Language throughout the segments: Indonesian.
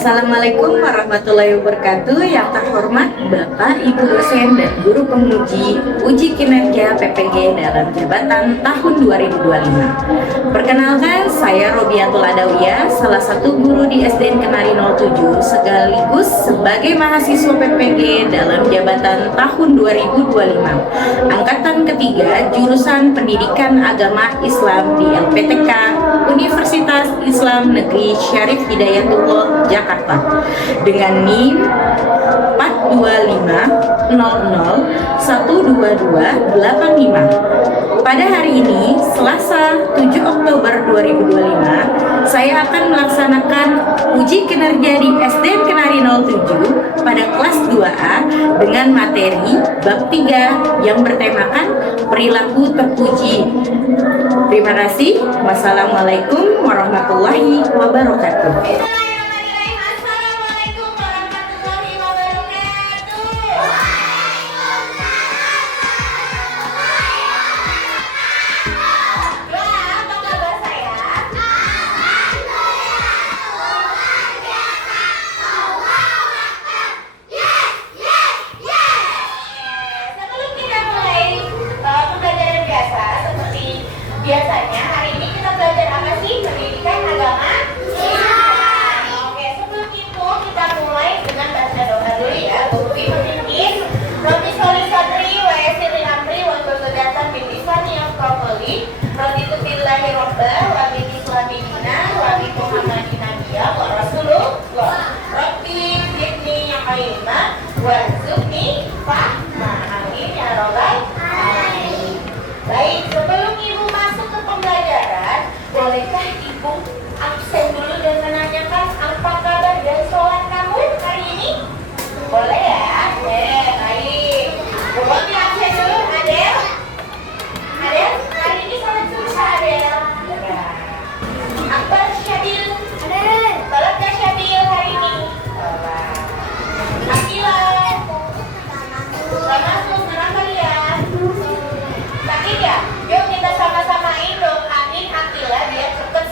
Assalamualaikum warahmatullahi wabarakatuh. Yang terhormat Bapak, Ibu dosen dan guru penguji uji kinerja PPG dalam jabatan tahun 2025. Perkenalkan, saya Robiatul Adawiyah, salah satu guru di SDN Kenari 07 sekaligus sebagai mahasiswa PPG dalam jabatan tahun 2025. Angkatan ketiga jurusan Pendidikan Agama Islam di LPTK Universitas Islam Negeri Syarif Hidayatullah Jakarta dengan NIM 42500122285. Pada hari ini, Selasa 7 Oktober 2025, saya akan melaksanakan uji kinerja di SDN Kenari 07 pada kelas 2A dengan materi bab 3 yang bertemakan perilaku terpuji. Terima kasih. Wassalamualaikum warahmatullahi wabarakatuh. Biasanya hari ini kita belajar apa sih? Pendidikan agama Islam. Oke, sebelum itu kita mulai dengan baca doa dulu ya. Tutupi pentingin Rabbi sholli sadri wa yassir amri wa qudatan bil lisani yafqahu raditu billahi robba wa bil islami dinan wa bi muhammadin nabiyya wa rasulullah rabbi zidni ilma warzuqni fahma. Amin ya rabbal alamin. Baik, sebelum Ibu masuk ke pembelajaran, bolehkah Ibu absen dulu dan menanyakan apa kabar dan sholat kamu hari ini? Boleh ya? Baik. Boleh absen dulu, Adel? Adel, hari ini sholat susah, Adel? Akbar Syadil? Adel. Sholat gak Syadil hari ini? Sholat. Akila? Gak masuk, kenapa ya? Sakit ya? Yuk kita sama-samain doain Akila biar cepet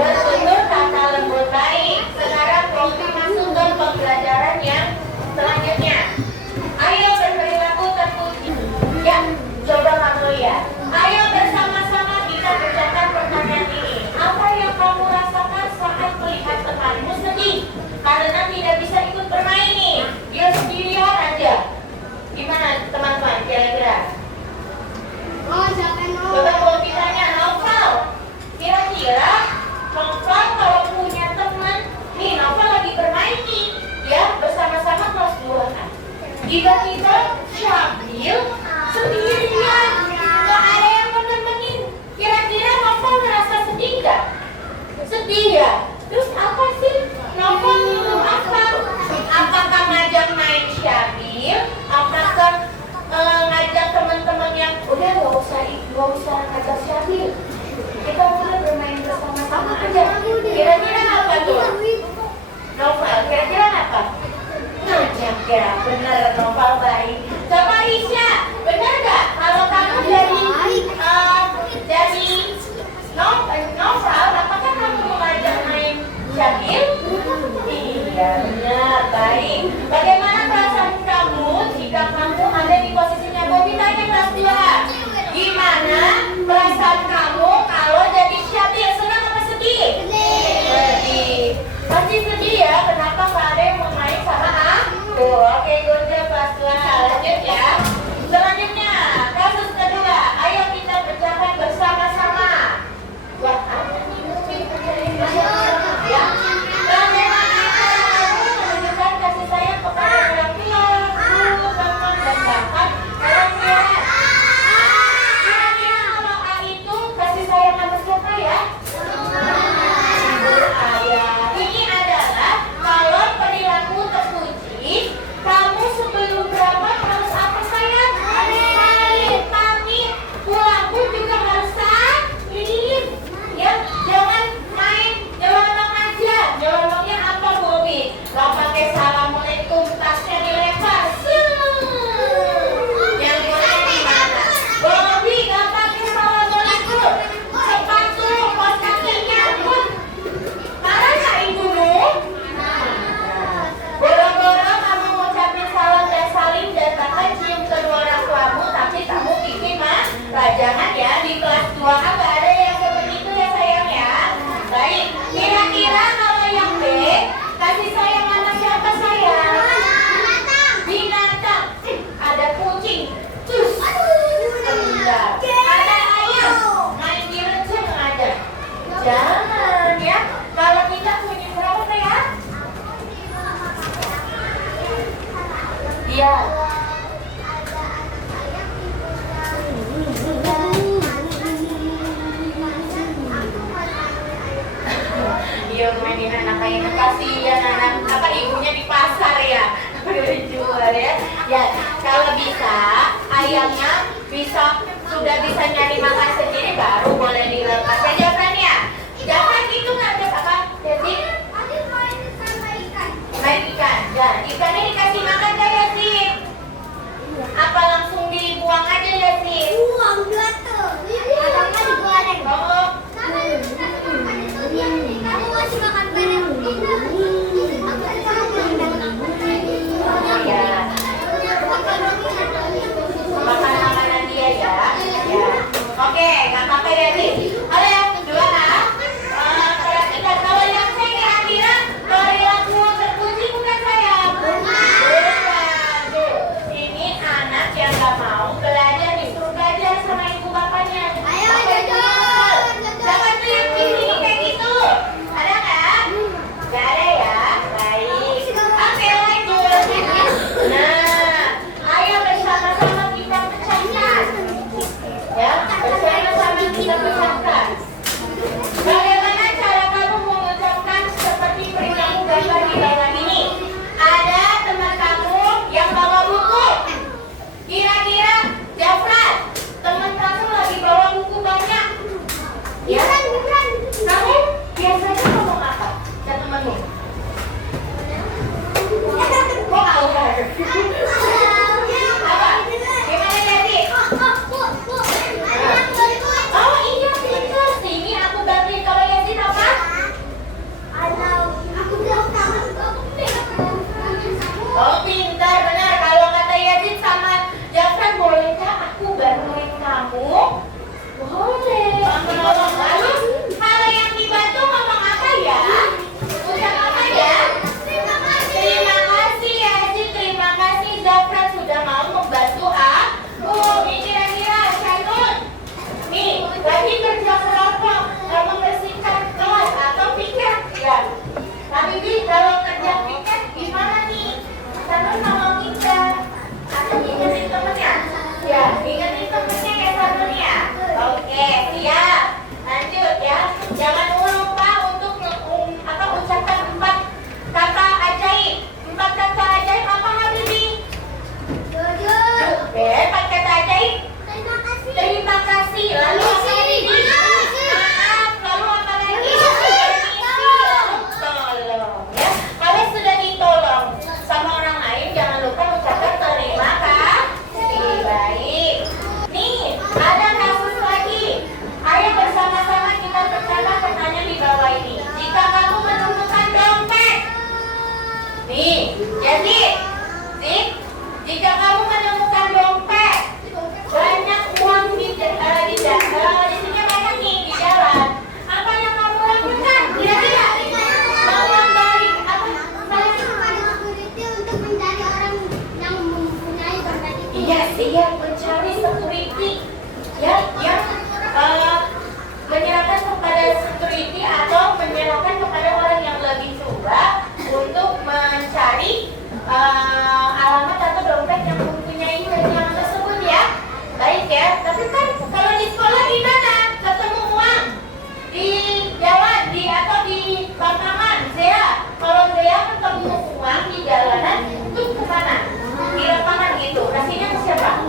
Bertutur kata lembut baik. Sekarang Robi masuk ke pembelajaran yang selanjutnya. Ayo berperilaku terpuji. Ya, coba kamu lihat. Ayo bersama-sama kita bacakan pertanyaan ini. Apa yang kamu rasakan saat melihat temanmu sedih? Karena tidak bisa ikut bermain nih. Dia sendirian aja. Gimana teman-teman kira-kira? Coba kalau ditanya Novel, kira-kira Novel kalau punya teman, nih Novel lagi bermain nih, ya bersama-sama kelas 2 kan. Tiba-tiba Syabil sendirian, gak ada yang menemenin. Kira-kira Novel merasa sedih gak? Sedih ya? Terus apa sih? Novel itu apa? Apakah ngajak main Syabil? Apakah ngajak teman-teman yang udah gak usah ngajak Syabil, kita udah bermain bersama-sama aja. Kira-kira apa tuh? Novel, kira-kira apa? Ngajak ya, bener Novel baik. Coba Isya, bener gak kalau kamu jadi Novel, apakah kamu mau ngajak main Syabil? Iya, benar, baik. Bagaimana perasaan kamu jika kamu ada di posisinya Bobi tanya kelas 2? Gimana perasaan kamu kalau jadi Syabil? Senang apa sedih? Sedih. Pasti sedih ya, kenapa nggak ada yang mau main sama aku? Oke, good job kelas 2. Lanjut ya. Selanjutnya, kasus kedua. Ayo kita bacakan bersama-sama. Wah, ada nih mungkin bersama-sama ya. Bagaimana kamu menunjukkan kasih sayang kepada orang tua, guru, teman, dan bahkan orang tua? Kira-kira kalau A itu kasih sayang sama siapa ya? Ayah. Ini adalah kalau perilaku terpuji, kamu sebelum berangkat harus apa sayang? Salim, pamit, pulang pun juga harus salim. Ya, jangan main, nyelonong aja. Nyelonongnya apa Bobi? Gak pakai assalamualaikum, tasnya dilempar. Yang boleh di mana? Bobi gak pakai assalamualaikum, sepatu kos kakinya pun. Marah gak ibumu? Boro-boro kamu ngucapin salam dan salim dan bahkan cium kedua orang tuamu, tapi kamu bikin rajangan ya. Di kelas 2A gak ada yang seperti itu ya sayang ya. Baik, kira-kira kalau yang B, kasih sayang sama siapa sayang? Binatang. Ada kucing. Cus. Enggak. Ada ayam. Main di renceng ada. Jangan ya. Kalau kita punya berapa sayang? Iya. Iya, mainin anak ayam, kasihan anak apa ibunya di pasar ya. Udah dijual ya. Ya, kalau bisa ayamnya sudah bisa nyari makan sendiri baru boleh dilepas. Ya jawabannya. Jangan gitu ngajak apa? Jadi main ikan. Ya, ikannya dikasih makan gak ya sih? Apa langsung dibuang aja ya sih? Buang tuh. Atau nggak digoreng? Oh. Kamu masih makan bareng? Ya. Makan makanan dia ya. Ya. Oke, nggak apa-apa ya sih. Halo ya, dua nah. Perhatikan kalau yang saya kira-kira perilaku terpuji bukan saya. Bukan. Tuh, ini anak yang nggak mau belajar disuruh belajar. Jadi, jika kamu menemukan dompet banyak uang di sini banyak nih di jalan, apa yang kamu lakukan? Kira-kira mau balik apa? Balik Kepada security untuk mencari orang yang mempunyai dompet itu. Iya, mencari security ya, yang menyerahkan kepada security atau menyerahkan kepada orang yang lebih tua untuk mencari alamat atau dompet yang mempunyai yang tersebut ya. Baik ya, tapi kan kalau di sekolah gimana? Ketemu uang di jalan, atau di lapangan, Zea. Kalau Zea ketemu uang di jalanan, itu kemana? Di lapangan gitu. Kasihnya ke siapa?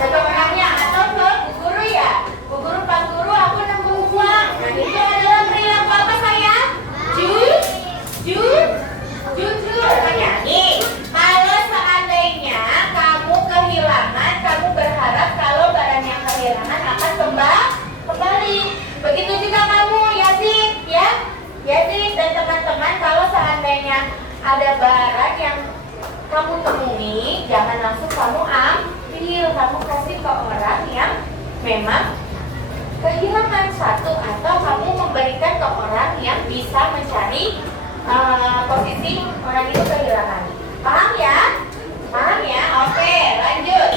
Ke orangnya atau ke bu guru ya? Bu guru, Pak Guru, aku nemu uang. Nah, itu adalah perilaku apa sayang? Jujur. Makanya nih, kalau seandainya kamu kehilangan, kamu berharap kalau barang yang kehilangan akan kembali. Begitu juga kamu, Yazid, ya. Yazid dan teman-teman, kalau seandainya ada barang yang kamu temui, jangan langsung kamu ambil, kamu kasih ke orang yang memang kehilangan satu, atau kamu memberikan ke orang yang bisa mencari posisi orang itu kehilangan. Paham ya? Oke, lanjut.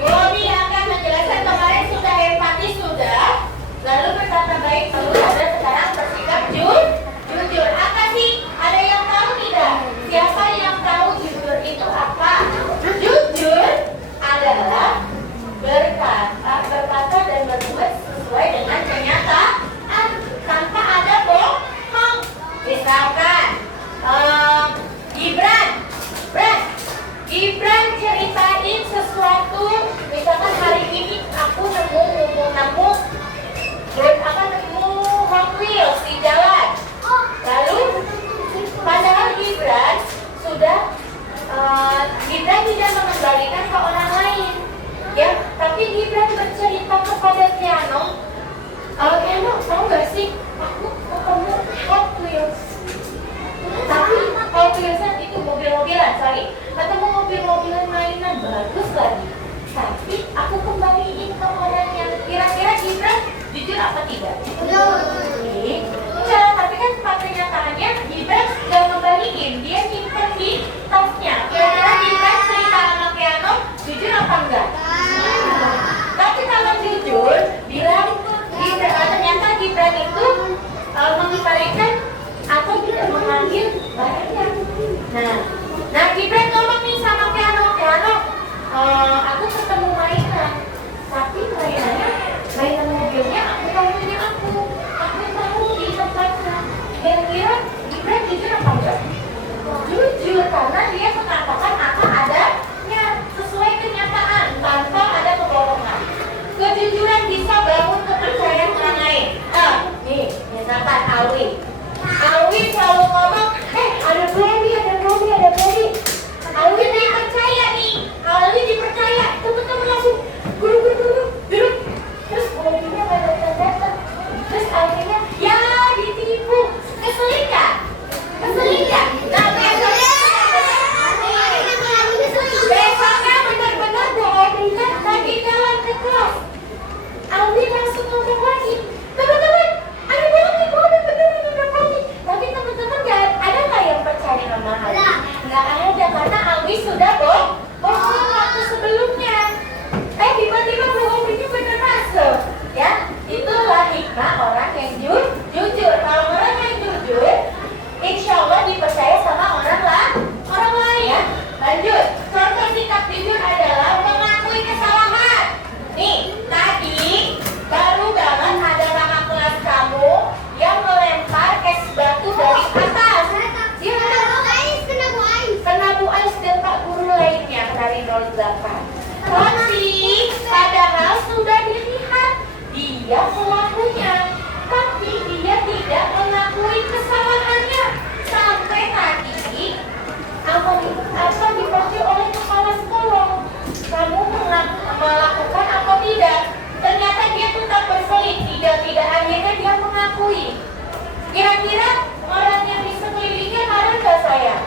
Glody akan menjelaskan, kemarin sudah empati sudah, lalu berkata baik terus, ada sekarang bersikap jujur. Apa sih? Ada yang tahu tidak? Siapa yang tahu jujur itu apa? Jujur adalah berkata dan berbuat sesuai dengan kenyataan tanpa ada bohong. Misalkan Gibran ceritain sesuatu, misalkan hari ini aku nemu Hot Wheels di jalan. Lalu padahal Gibran tidak mengembalikan ke orang lain, ya, tapi Gibran bercerita kepada Tiano, tahu gak sih, aku ketemu Hot Wheels. Tapi Hot Wheelsnya itu mobil-mobilan, ketemu mobil-mobilan mainan bagus lagi. Tapi aku kembaliin ke orang yang kira-kira Gibran jujur apa tidak? Enggak, tapi kan pada kenyataannya Gibran nggak ngembaliin, dia nyimpen di tasnya. Kira-kira Gibran cerita sama Keanu jujur apa enggak? Tapi kalau jujur bilang ternyata Gibran itu mengembalikan atau tidak mengambil barangnya. Nah Gibran ngomong nih sama Keanu, aku ketemu mainan, tapi mainan mobilnya bukan punya aku tahu di tempatnya. Kira-kira Gibran jujur apa enggak? Jujur, karena dia mengatakan apa adanya sesuai kenyataan tanpa ada kebohongan. Kejujuran bisa bangun kepercayaan orang lain. Nih, misalkan Alwi selalu ngomong, ada Bobby. Alwi dipercaya, teman-teman langsung guru duduk. Terus Bobby-nya pada datang. Terus akhirnya, ya ditipu. Keselin nggak? Nah, besoknya benar-benar Bobby-nya lagi jalan ke kelas. Alwi langsung ngomong lagi, teman-teman, ada Bobby bener. Tapi teman-teman ada nggak yang percaya sama Alwi? Nggak ada, karena Alwi sudah bohong waktu sebelumnya. Tiba-tiba Bobby-nya bener masuk. Ya, itulah hikmah orang yang jujur. Kalau orang yang jujur, insya Allah dipercaya sama orang lain. Ya. Lanjut, contoh sikap jujur adalah mengakui kesalahan. Nih, tadi baru banget ada kakak kelas kamu yang melempar es batu dari atas. Dia kena Bu Ais dan Pak Guru lainnya dari 08. Tapi padahal sudah dilihat dia pelakunya, tapi dia tidak mengakui kesalahannya. Sampai tadi apa dipanggil oleh kepala sekolah, kamu melakukan atau tidak? Ternyata dia tetap berkelit, tidak akhirnya dia mengakui. Kira-kira orang yang di sekelilingnya marah nggak sayang?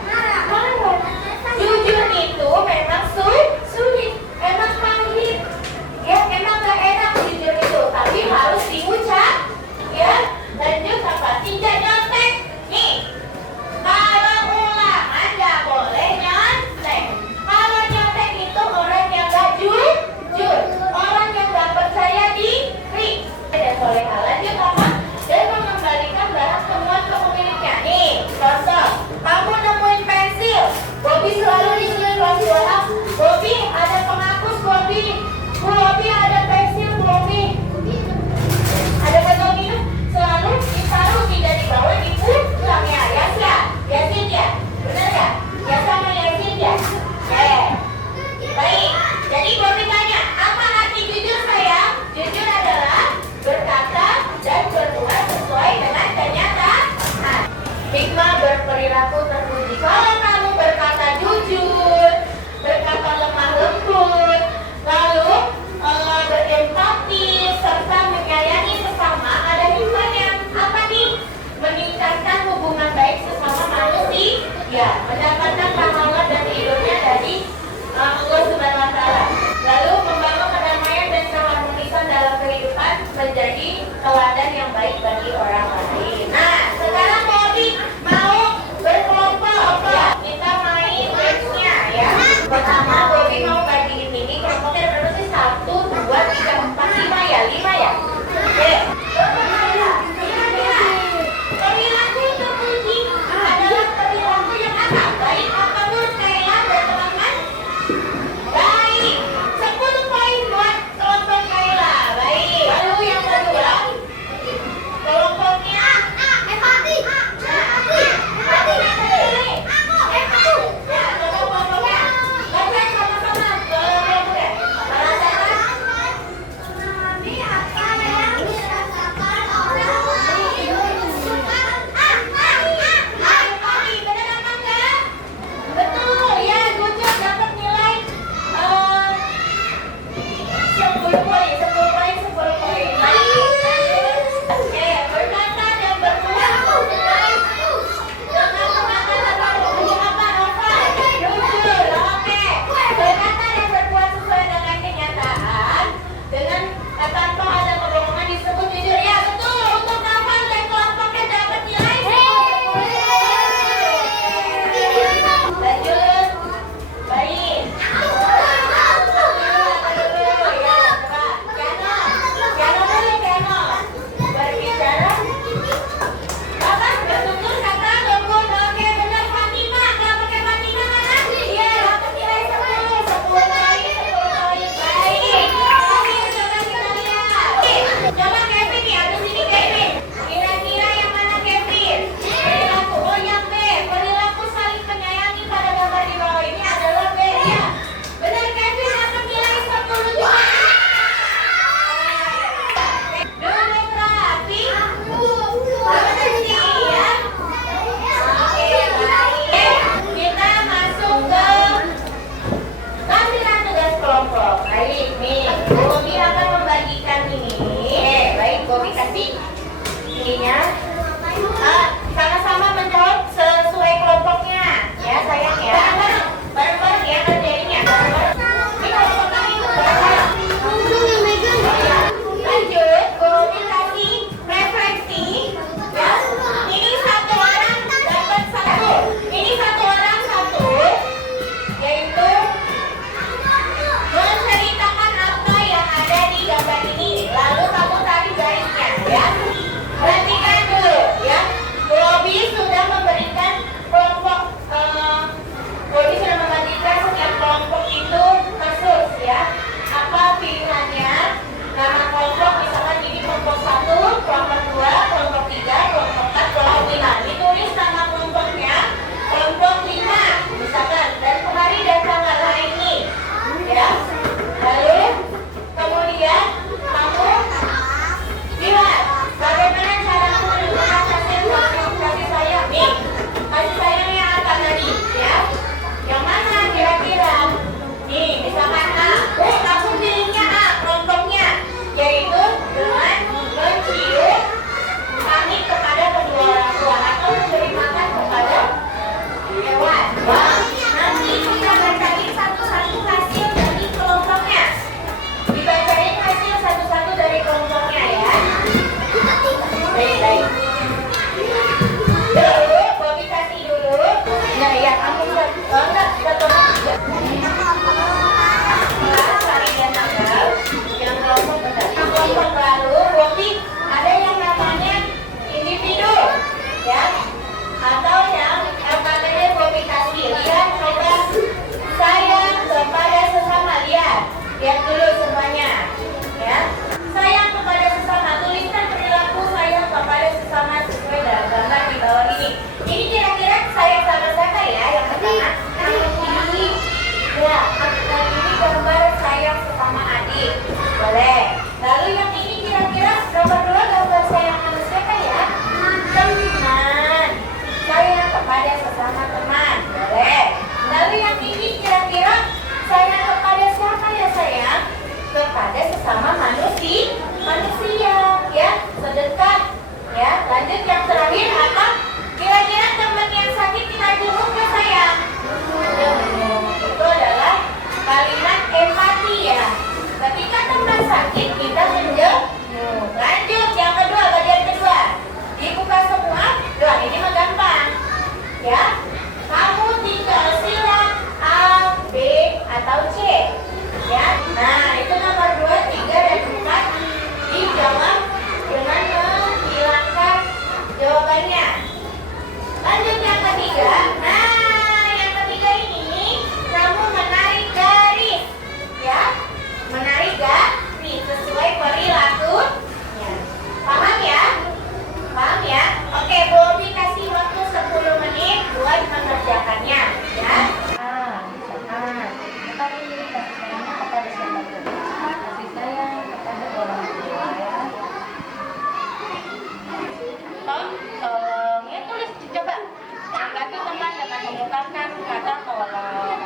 Ungkapkan kata tolong.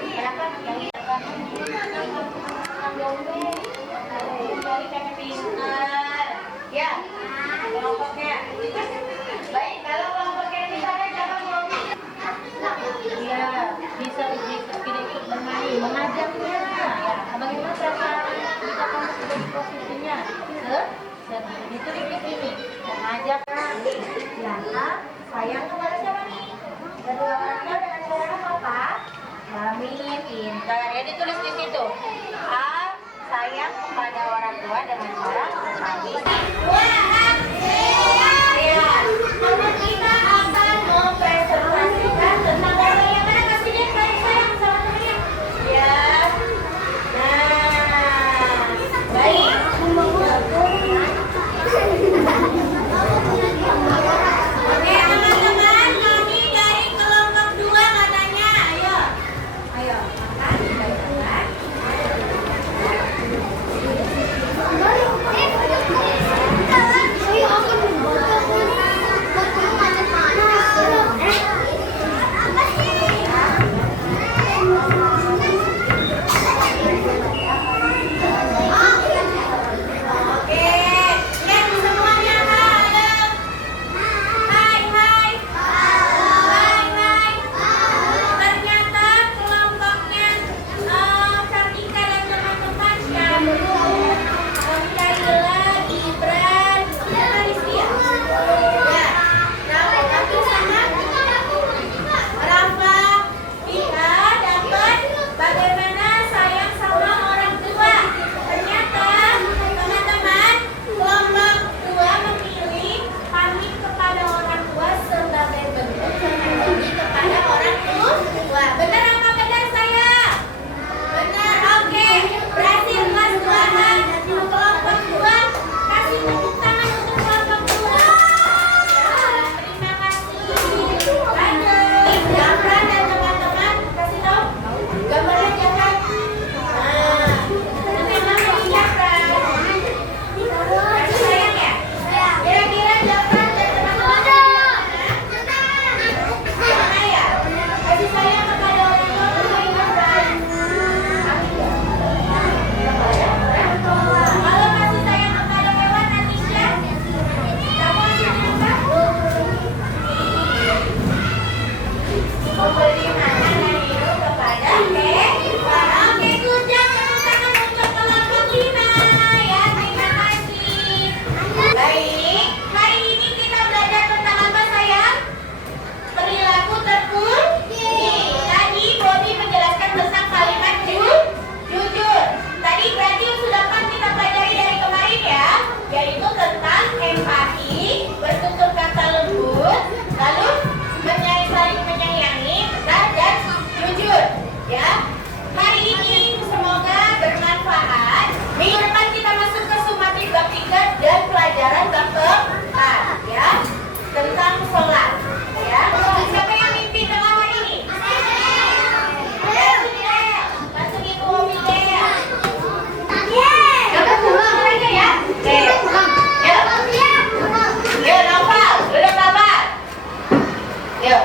Kenapa? Yang ini apa? Kembali kami pintar. Ya, kelompoknya. Baik, kalau kelompoknya bisa kan siapa kelompok? Iya, bisa kita ikut bermain, mengajaknya. Ya, bagaimana cara kita kamu sudah di posisinya? Itu di sini, mengajak. Ya, sayang kepada siapa nih? Kedua orangnya dengan cara apa? Kami pintar. Ya ditulis di situ. A, sayang kepada orang tua dengan cara kami. Ya, karena kita akan mempresentasikan tentang yang mana kasih dia sayang sama temennya. Ya, nah, baik. Oke teman-teman, kami dari kelompok 2 katanya. Ayo, makan, makan. Yuk.